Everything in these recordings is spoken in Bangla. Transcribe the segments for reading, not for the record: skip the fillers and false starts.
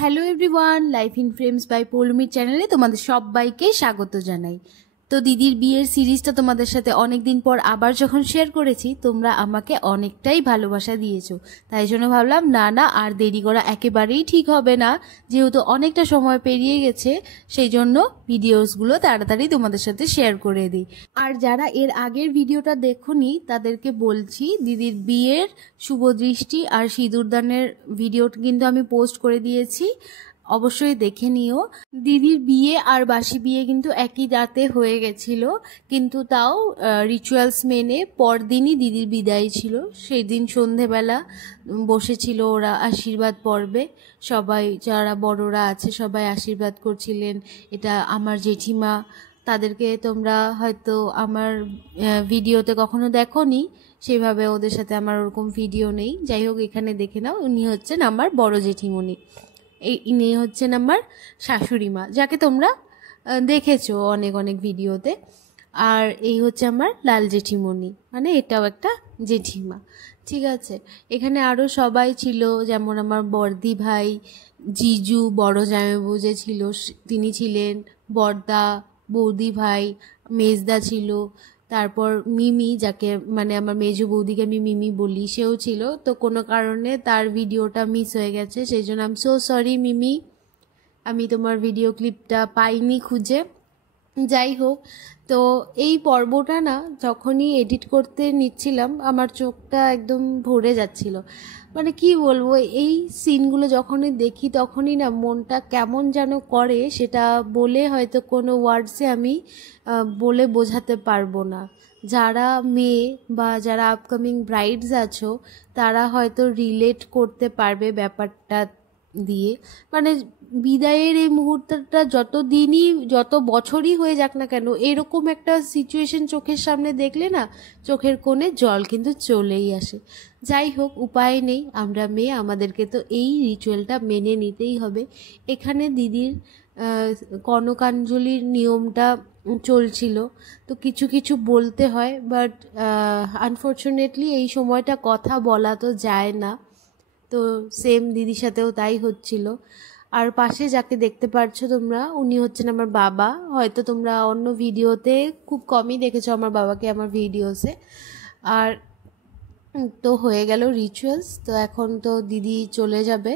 Hello everyone, life in frames by পৌলুমির চ্যানেলে তোমাদের সবাইকে স্বাগত জানাই। তো দিদির বিয়ের সিরিজটা তোমাদের সাথে অনেক দিন পর আবার যখন শেয়ার করেছি, তোমরা আমাকে অনেকটাই ভালোবাসা দিয়েছো। তাই জন্য ভাবলাম না আর দেরি করা একেবারেই ঠিক হবে না, যেহেতু অনেকটা সময় পেরিয়ে গেছে, সেই জন্য ভিডিওসগুলো তাড়াতাড়ি তোমাদের সাথে শেয়ার করে দিই। আর যারা এর আগের ভিডিওটা দেখোনি তাদেরকে বলছি, দিদির বিয়ের শুভ দৃষ্টি আর সিঁদুরদানের ভিডিওটা কিন্তু আমি পোস্ট করে দিয়েছি, অবশ্যই দেখে নিও। দিদির বিয়ে আর বাসি বিয়ে কিন্তু একই রাতে হয়ে গেছিল, কিন্তু তাও রিচুয়ালস মেনে পরদিনই দিদির বিদায় ছিল। সেই দিন সন্ধেবেলা বসেছিল ওরা আশীর্বাদ পর্বে, সবাই যারা বড়রা আছে সবাই আশীর্বাদ করছিলেন। এটা আমার জেঠিমা, তাদেরকে তোমরা হয়তো আমার ভিডিওতে কখনো দেখোনি, সেভাবে ওদের সাথে আমার ওরকম ভিডিও নেই। যাই হোক, এখানে দেখে নাও, উনি হচ্ছেন আমার বড় জেঠিমণি, ইনি হচ্ছেন আমার শাশুড়ি মা, যাকে তোমরা দেখেছো অনেক অনেক ভিডিওতে। আর এই হচ্ছে আমার লাল জেঠিমণি, মানে এটাও একটা জেঠিমা। ঠিক আছে, এখানে আরও সবাই ছিল, যেমন আমার বর্দি ভাই, জিজু, বড় জামাইবাবু যে ছিল তিনি ছিলেন, বর্দা, বৌদি ভাই, মেজদা ছিল, তারপর মিমি, যাকে মানে আমার মেজো বৌদিকে আমি মিমি বলি, সেও ছিল। তো কোনো কারণে তার ভিডিওটা মিস হয়ে গেছে, সেই জন্য আই এম সো সরি মিমি, আমি তোমার ভিডিও ক্লিপটা পাইনি খুঁজে। যাই হোক, তো এই পর্বটা না যখনই এডিট করতে নিচ্ছিলাম আমার চোখটা একদম ভরে যাচ্ছিল। মানে কি বলবো, এই সিনগুলো যখনই দেখি তখনই না মনটা কেমন যেন করে, সেটা বলে হয়তো কোনো ওয়ার্ডসে আমি বলে বোঝাতে পারবো না। যারা মেয়ে বা যারা আপকামিং ব্রাইডস আছো তারা হয়তো রিলেট করতে পারবে ব্যাপারটা দিয়ে। মানে বিদায়ের এই মুহূর্তটা যত বছরই হয়ে যাক না কেন, এরকম একটা সিচুয়েশন চোখের সামনে দেখলে না চোখের কোণে জল কিন্তু চলেই আসে। যাই হোক, উপায় নেই, আমরা মেয়ে, আমাদেরকে তো এই রিচুয়ালটা মেনে নিতেই হবে। এখানে দিদির কনকাঞ্জলির নিয়মটা চলছিল, তো কিছু কিছু বলতে হয়, বাট আনফর্চুনেটলি এই সময়টা কথা বলা তো যায় না। তো সেম দিদির সাথেও তাই হচ্ছিল। আর পাশে যাকে দেখতে পাচ্ছ তোমরা, উনি হচ্ছেন আমার বাবা। হয়তো তোমরা অন্য ভিডিওতে খুব কমই দেখেছো আমার বাবাকে আমার ভিডিওসে। আর তো হয়ে গেল রিচুয়ালস। তো এখন তো দিদি চলে যাবে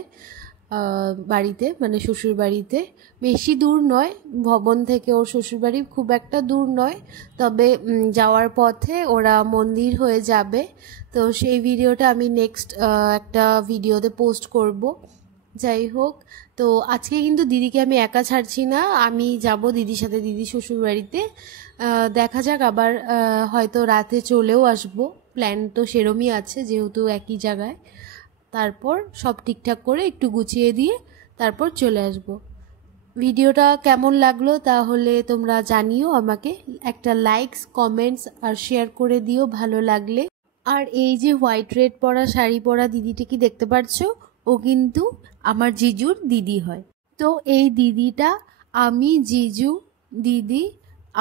বাড়িতে, মানে শ্বশুর বাড়িতে। বেশি দূর নয়, ভবন থেকে ওর শ্বশুরবাড়ি খুব একটা দূর নয়, তবে যাওয়ার পথে ওরা মন্দির হয়ে যাবে। তো সেই ভিডিওটা আমি নেক্সট একটা ভিডিওতে পোস্ট করব। যাই হোক, তো আজকে কিন্তু দিদিকে আমি একা ছাড়ছি না, আমি যাব দিদির সাথে দিদি শ্বশুরবাড়িতে। দেখা যাক, আবার হয়তো রাতে চলেও আসবো, প্ল্যান তো সেরমই আছে যেহেতু একই জায়গায়। তারপর সব ঠিকঠাক করে একটু গুছিয়ে দিয়ে তারপর চলে আসব। ভিডিওটা কেমন লাগলো তাহলে তোমরা জানিও আমাকে, একটা লাইকস, কমেন্টস আর শেয়ার করে দিও ভালো লাগলে। আর এই যে হোয়াইট রেড পরা শাড়ি পরা দিদিটা কি দেখতে পাচ্ছ, ও কিন্তু আমার জিজুর দিদি হয়। তো এই দিদিটা, আমি, জিজু, দিদি,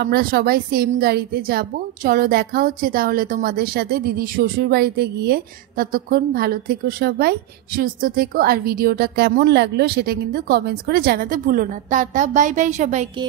আমরা সবাই সেম গাড়িতে যাব। চলো দেখা হচ্ছে তাহলে তোমাদের সাথে দিদির শ্বশুর বাড়িতে গিয়ে। ততক্ষণ ভালো থেকো সবাই, সুস্থ থেকো, আর ভিডিওটা কেমন লাগলো সেটা কিন্তু কমেন্টস করে জানাতে ভুলো না। টাটা, বাই বাই সবাইকে।